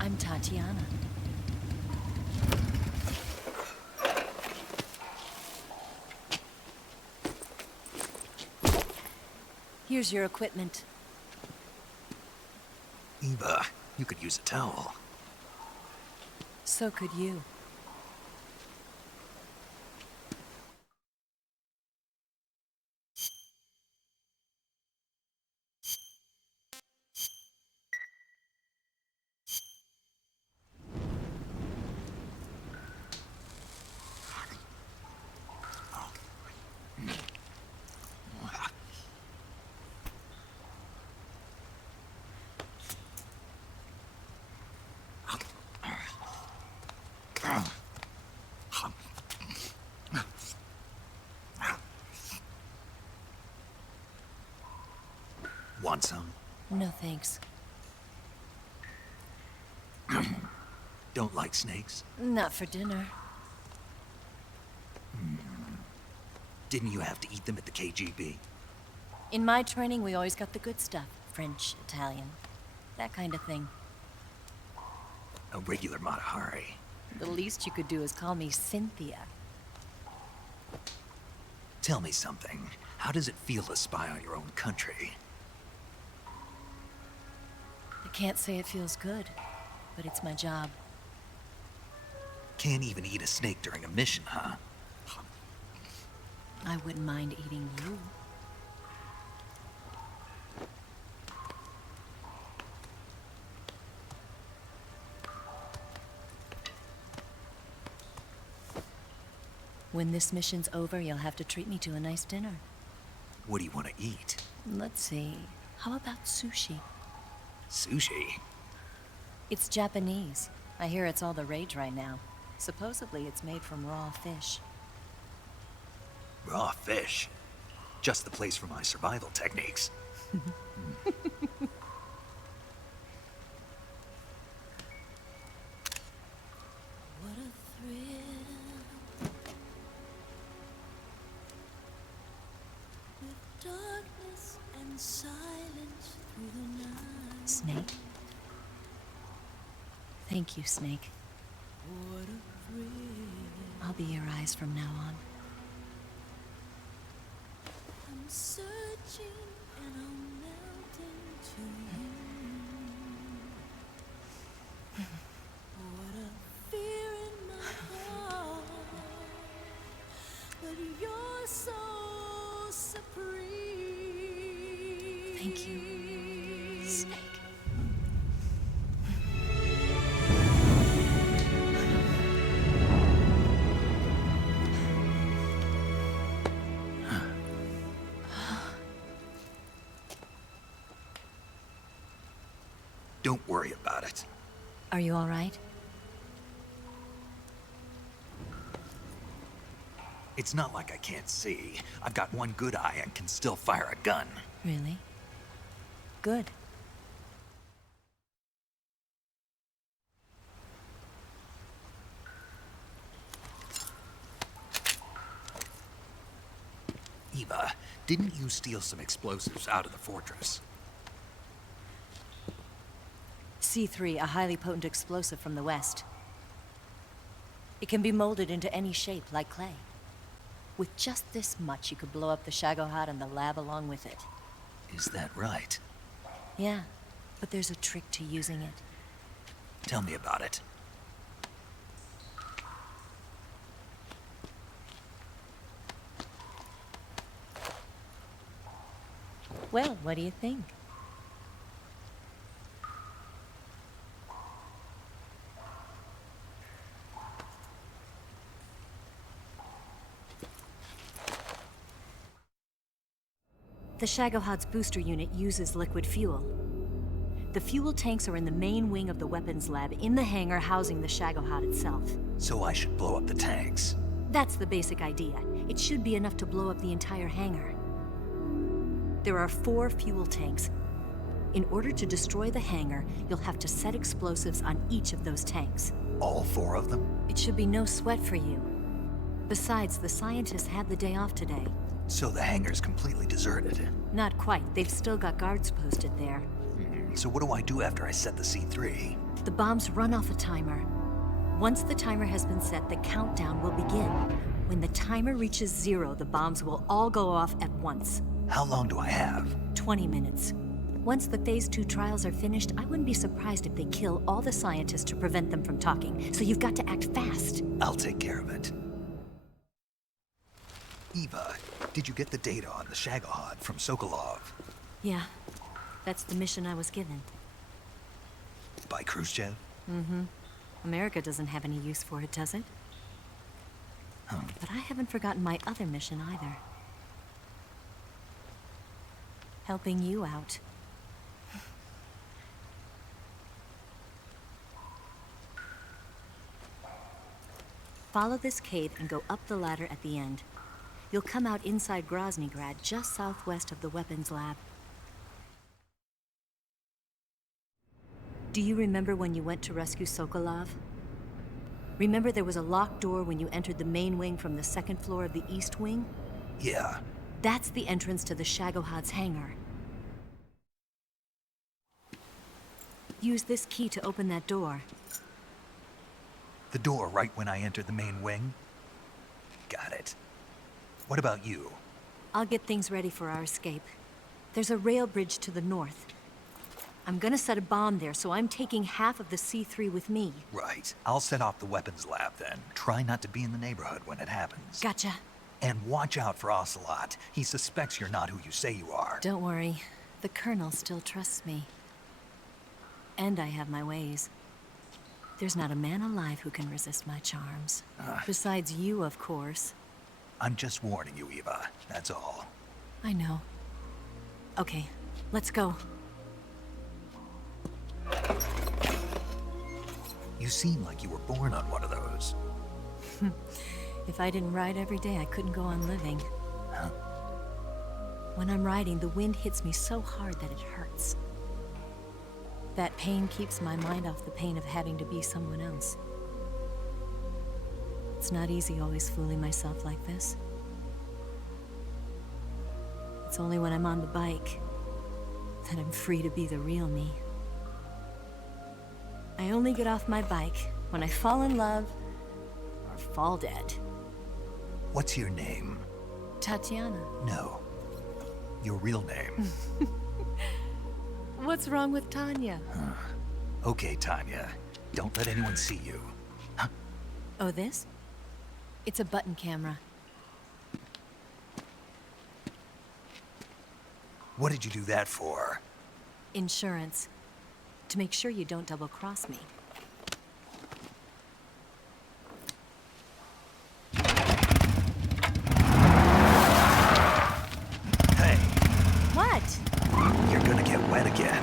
I'm Tatiana. Here's your equipment. Eva, you could use a towel. So could you. Want some? No thanks. Don't like snakes? Not for dinner. Didn't you have to eat them at the KGB? In my training, we always got the good stuff. French, Italian, that kind of thing. A regular Matahari. The least you could do is call me Cynthia. Tell me something. How does it feel to spy on your own country? I can't say it feels good, but it's my job. Can't even eat a snake during a mission, huh? I wouldn't mind eating you. When this mission's over, you'll have to treat me to a nice dinner. What do you want to eat? Let's see. How about sushi? Sushi? It's Japanese. I hear it's all the rage right now. Supposedly it's made from raw fish. Raw fish? Just the place for my survival techniques. What a thrill. With darkness and silence through the night. Snake? Thank you, Snake. What a thrill. I'll be your eyes from now on. I'm searching and I'm melting to you. What a fear in my heart, but you're so supreme. Thank you, Snake. Don't worry about it. Are you all right? It's not like I can't see. I've got one good eye and can still fire a gun. Really? Good. Eva, didn't you steal some explosives out of the fortress? C3, a highly potent explosive from the west. It can be molded into any shape, like clay. With just this much, you could blow up the Shagohod and the lab along with it. Is that right? Yeah, but there's a trick to using it. Tell me about it. Well, what do you think? The Shagohod's booster unit uses liquid fuel. The fuel tanks are in the main wing of the weapons lab in the hangar housing the Shagohod itself. So I should blow up the tanks. That's the basic idea. It should be enough to blow up the entire hangar. There are 4 fuel tanks. In order to destroy the hangar, you'll have to set explosives on each of those tanks. All 4 of them? It should be no sweat for you. Besides, the scientists had the day off today. So the hangar's completely deserted. Not quite. They've still got guards posted there. So what do I do after I set the C3? The bombs run off a timer. Once the timer has been set, the countdown will begin. When the timer reaches 0, the bombs will all go off at once. How long do I have? 20 minutes. Once the Phase 2 trials are finished, I wouldn't be surprised if they kill all the scientists to prevent them from talking. So you've got to act fast. I'll take care of it. Eva, did you get the data on the Shagohod from Sokolov? Yeah, that's the mission I was given. By Khrushchev? Mm-hmm. America doesn't have any use for it, does it? But I haven't forgotten my other mission either. Helping you out. Follow this cave and go up the ladder at the end. You'll come out inside Groznygrad, just southwest of the weapons lab. Do you remember when you went to rescue Sokolov? Remember there was a locked door when you entered the main wing from the second floor of the east wing? Yeah. That's the entrance to the Shagohod's hangar. Use this key to open that door. The door right when I entered the main wing? Got it. What about you? I'll get things ready for our escape. There's a rail bridge to the north. I'm gonna set a bomb there, so I'm taking half of the C3 with me. Right. I'll set off the weapons lab then. Try not to be in the neighborhood when it happens. Gotcha. And watch out for Ocelot. He suspects you're not who you say you are. Don't worry. The Colonel still trusts me. And I have my ways. There's not a man alive who can resist my charms. Besides you, of course. I'm just warning you, Eva. That's all. I know. Okay, let's go. You seem like you were born on one of those. If I didn't ride every day, I couldn't go on living. Huh? When I'm riding, the wind hits me so hard that it hurts. That pain keeps my mind off the pain of having to be someone else. It's not easy always fooling myself like this. It's only when I'm on the bike that I'm free to be the real me. I only get off my bike when I fall in love or fall dead. What's your name? Tatiana. No. Your real name. What's wrong with Tanya? Okay, Tanya. Don't let anyone see you. Huh? Oh, this? It's a button camera. What did you do that for? Insurance. To make sure you don't double-cross me. Hey. What? You're gonna get wet again.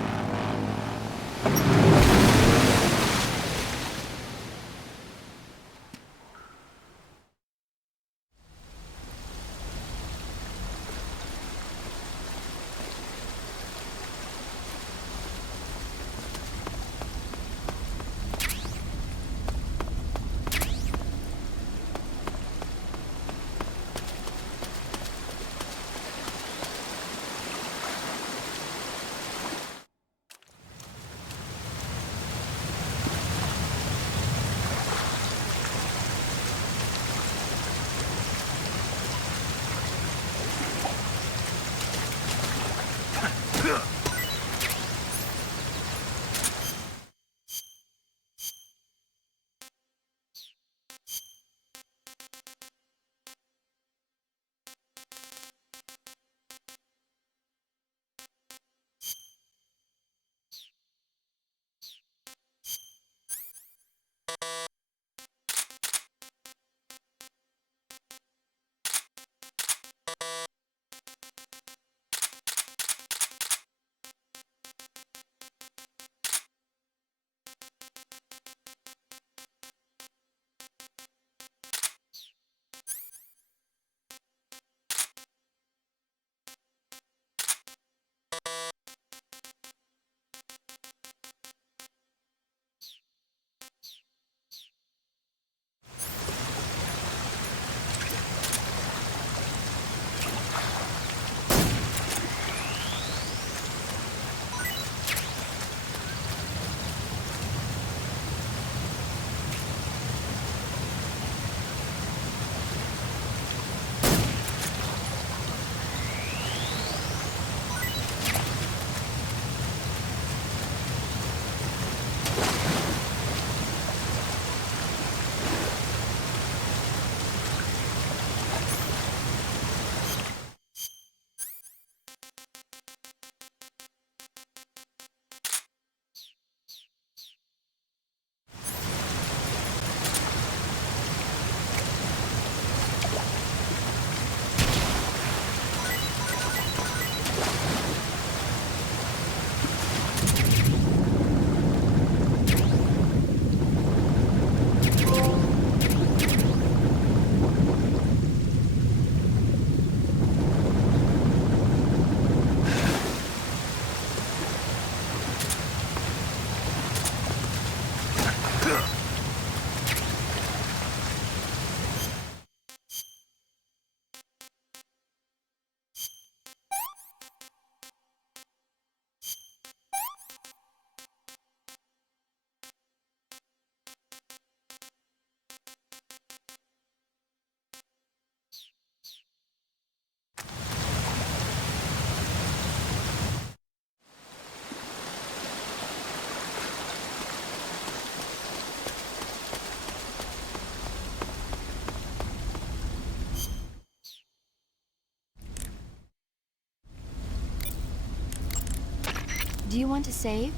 Do you want to save?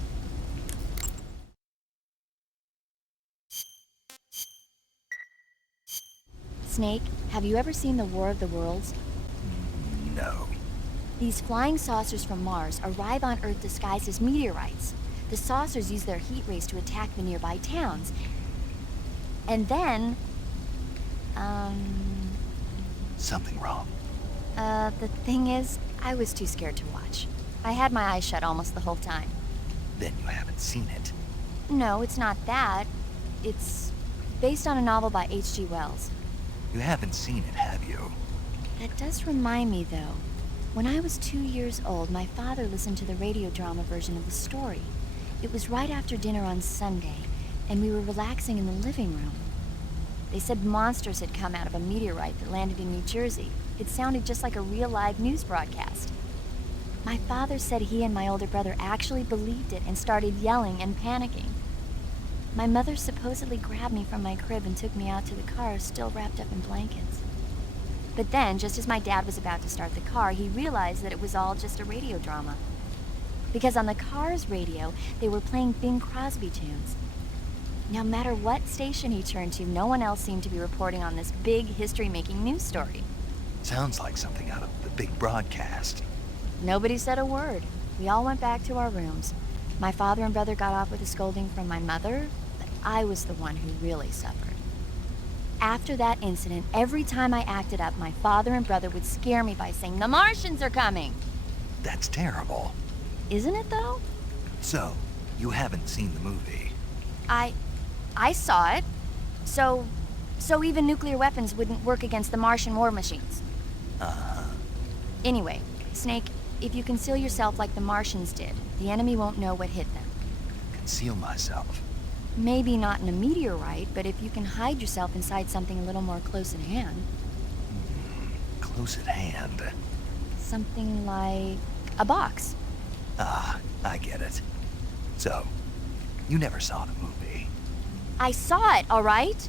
Snake, have you ever seen the War of the Worlds? No. These flying saucers from Mars arrive on Earth disguised as meteorites. The saucers use their heat rays to attack the nearby towns. And then... Something wrong. The thing is, I was too scared to watch. I had my eyes shut almost the whole time. Then you haven't seen it. No, it's not that. It's based on a novel by H.G. Wells. You haven't seen it, have you? That does remind me, though. When I was 2 years old, my father listened to the radio drama version of the story. It was right after dinner on Sunday, and we were relaxing in the living room. They said monsters had come out of a meteorite that landed in New Jersey. It sounded just like a real live news broadcast. My father said he and my older brother actually believed it and started yelling and panicking. My mother supposedly grabbed me from my crib and took me out to the car, still wrapped up in blankets. But then, just as my dad was about to start the car, he realized that it was all just a radio drama. Because on the car's radio, they were playing Bing Crosby tunes. No matter what station he turned to, no one else seemed to be reporting on this big history-making news story. Sounds like something out of the big broadcast. Nobody said a word. We all went back to our rooms. My father and brother got off with a scolding from my mother, but I was the one who really suffered. After that incident, every time I acted up, my father and brother would scare me by saying, "The Martians are coming!" That's terrible. Isn't it, though? So, you haven't seen the movie? I saw it. So even nuclear weapons wouldn't work against the Martian war machines. Uh-huh. Anyway, Snake, if you conceal yourself like the Martians did, the enemy won't know what hit them. Conceal myself? Maybe not in a meteorite, but if you can hide yourself inside something a little more close at hand. Close at hand? Something like a box. Ah, I get it. So, you never saw the movie? I saw it, all right?